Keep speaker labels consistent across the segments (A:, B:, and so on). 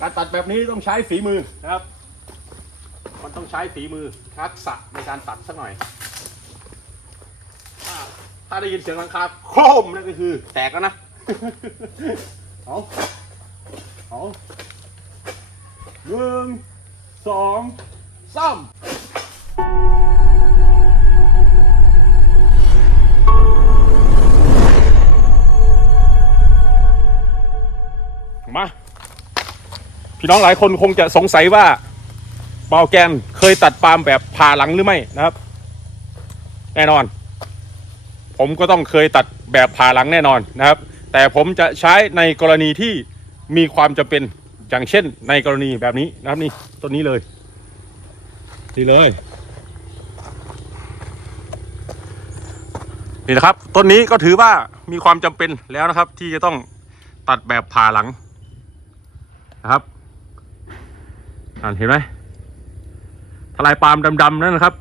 A: การตัดแบบนี้ต้องใช้ฝีมือนะครับ มันต้องใช้ฝีมือทักษะในการตัดสักหน่อยถ้าถ้าได้ยินเสียงหลังคาโครมนั่นก็คือ แตกแล้วนะ เอาเอาหนึ่งสองสาม พี่น้องหลายคนคงจะสงสัยว่าเบาแกนเคยตัดปาล์มแบบผ่าหลังหรือไม่นะครับ แน่นอน ผมก็ต้องเคยตัดแบบผ่าหลังแน่นอนนะครับ แต่ผมจะใช้ในกรณีที่มีความจำเป็นอย่างเช่นในกรณีแบบนี้นะครับนี่ต้นนี้เลยนี่เลย นี่นะครับต้นนี้ก็ถือว่ามีความจำเป็นแล้วนะครับ ที่จะต้องตัดแบบผ่าหลังนะครับ อ่านเห็นไหมทลายปาล์มดำๆนั่นนะครับ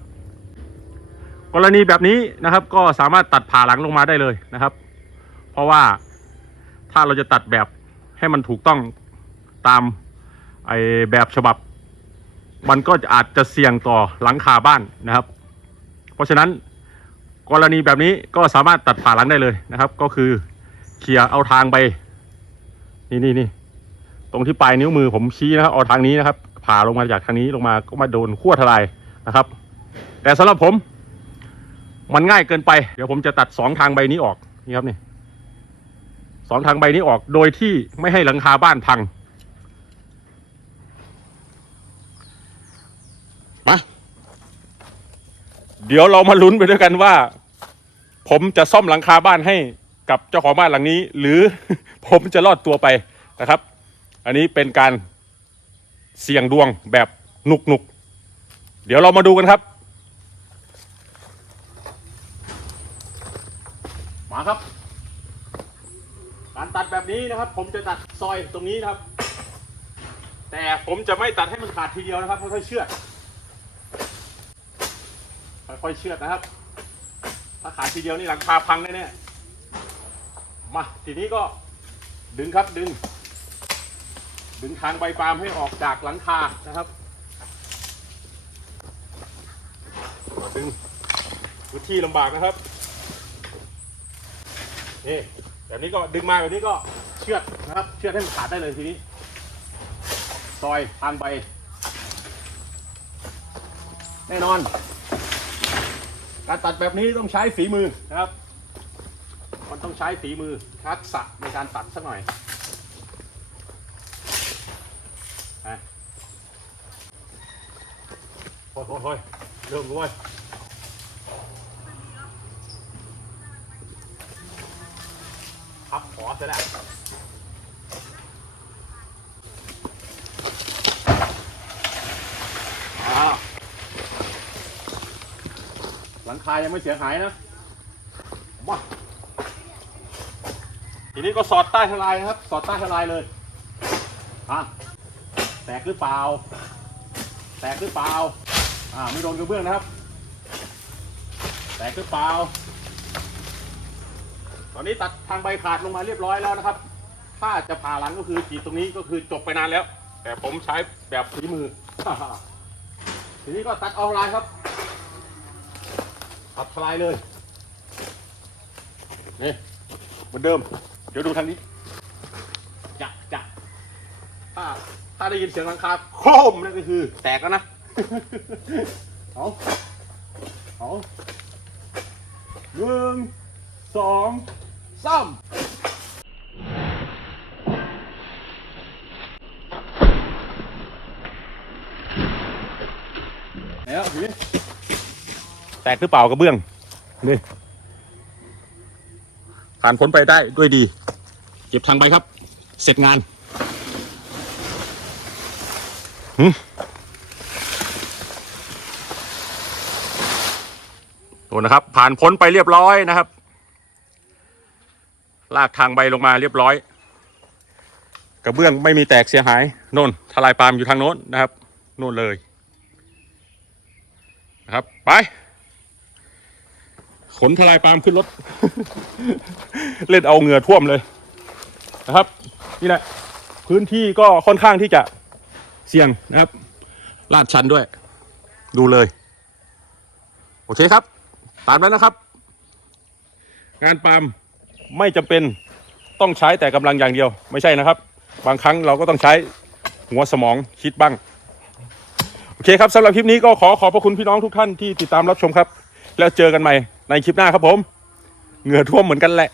A: กรณีแบบนี้นะครับ ก็สามารถตัดผ่าหลังลงมาได้เลยนะครับ เพราะว่าถ้าเราจะตัดแบบให้มันถูกต้องตามไอแบบฉบับ มันก็อาจจะเสี่ยงต่อหลังคาบ้านนะครับ เพราะฉะนั้นกรณีแบบนี้ก็สามารถตัดผ่าหลังได้เลยนะครับ ก็คือเคลียร์เอาทางไป นี่นี่นี่ตรงที่ปลายนิ้วมือผมชี้นะครับเอาทางนี้นะครับ ผ่าลงมาจากทางนี้ลงมาก็มาโดนขั้วทลายนะครับ แต่สำหรับผม มันง่ายเกินไป เดี๋ยวผมจะตัดสองทางใบนี้ออกนี่ครับนี่สองทางใบนี้ออกโดยที่ไม่ให้หลังคาบ้านพังมาเดี๋ยวเรามาลุ้นไปด้วยกันว่า ผมจะซ่อมหลังคาบ้านให้กับเจ้าของบ้านหลังนี้ หรือผมจะรอดตัวไปนะครับ อันนี้เป็นการ เสี่ยงดวงแบบหนุกหนุกเดี๋ยวเรามาดูกันครับ มาครับ การตัดแบบนี้นะครับ ผมจะตัดซอยตรงนี้นะครับ แต่ผมจะไม่ตัดให้มันขาดทีเดียวนะครับค่อยๆเชือดค่อยๆเชือดนะครับ ถ้าขาดทีเดียวนี่หลังคาพังแน่ๆมาทีนี้ก็ดึงครับดึง ดึงทางใบปาล์มให้ออกจากหลังคานะครับดึงพื้นที่ลำบากนะครับนี่แบบนี้ก็ดึงมาแบบนี้ก็เชือดนะครับเชือดให้มันขาดได้เลยทีนี้ซอยทางใบ แน่นอน การตัดแบบนี้ต้องใช้ฝีมือนะครับ มันต้องใช้ฝีมือทักษะในการตัดสักหน่อย อะโอ้ยโอ้ยโอ้ยเริ่มรู้เว้ยพับขอเสร็จแล้วอ้าวหลังคายังไม่เสียหายนะมาทีนี้ก็สอดใต้ทลายนะครับ สอดใต้ทลายเลยอะ แตกหรือเปล่า แตกหรือเปล่า อ่าไม่โดนกระเบื้องนะครับ แตกหรือเปล่า ตอนนี้ตัดทางใบขาดลงมาเรียบร้อยแล้วนะครับ ถ้าจะผ่าหลังก็คือกรีดตรงนี้ก็คือจบไปนานแล้ว แต่ผมใช้แบบฝีมือ ทีนี้ก็ตัดออนไลน์ครับ ตัดทลายเลย นี่เหมือนเดิม เดี๋ยวดูทางนี้ ถ้าถ้าได้ยินเสียงหลังคาโครมนั่นก็คือ แตกแล้วนะ เอาเอาหนึ่งสองสามแล้วทีนี้แตกหรือเปล่ากระเบื้อง นี่ผ่านพ้นไปได้ด้วยดี เก็บทางไปครับ เสร็จงาน หึโอ้นะครับ ผ่านพ้นไปเรียบร้อยนะครับ ลากทางใบลงมาเรียบร้อย กระเบื้องไม่มีแตกเสียหายโน่นทลายปาล์มอยู่ทางโน้นนะครับโน่นเลยนะครับ ไป ขนทลายปาล์มขึ้นรถ เล่นเอาเหงื่อท่วมเลยนะครับ นี่แหละพื้นที่ก็ค่อนข้างที่จะ เสี่ยงนะครับ ลาดชันด้วย ดูเลย โอเคครับ ตามนั้นนะครับ งานปาล์มไม่จำเป็นต้องใช้แต่กำลังอย่างเดียว ไม่ใช่นะครับ บางครั้งเราก็ต้องใช้หัวสมองคิดบ้าง โอเคครับสำหรับคลิปนี้ก็ขอขอบพระคุณพี่น้องทุกท่านที่ติดตามรับชมครับ แล้วเจอกันใหม่ในคลิปหน้าครับผม เหงื่อท่วมเหมือนกันแหละ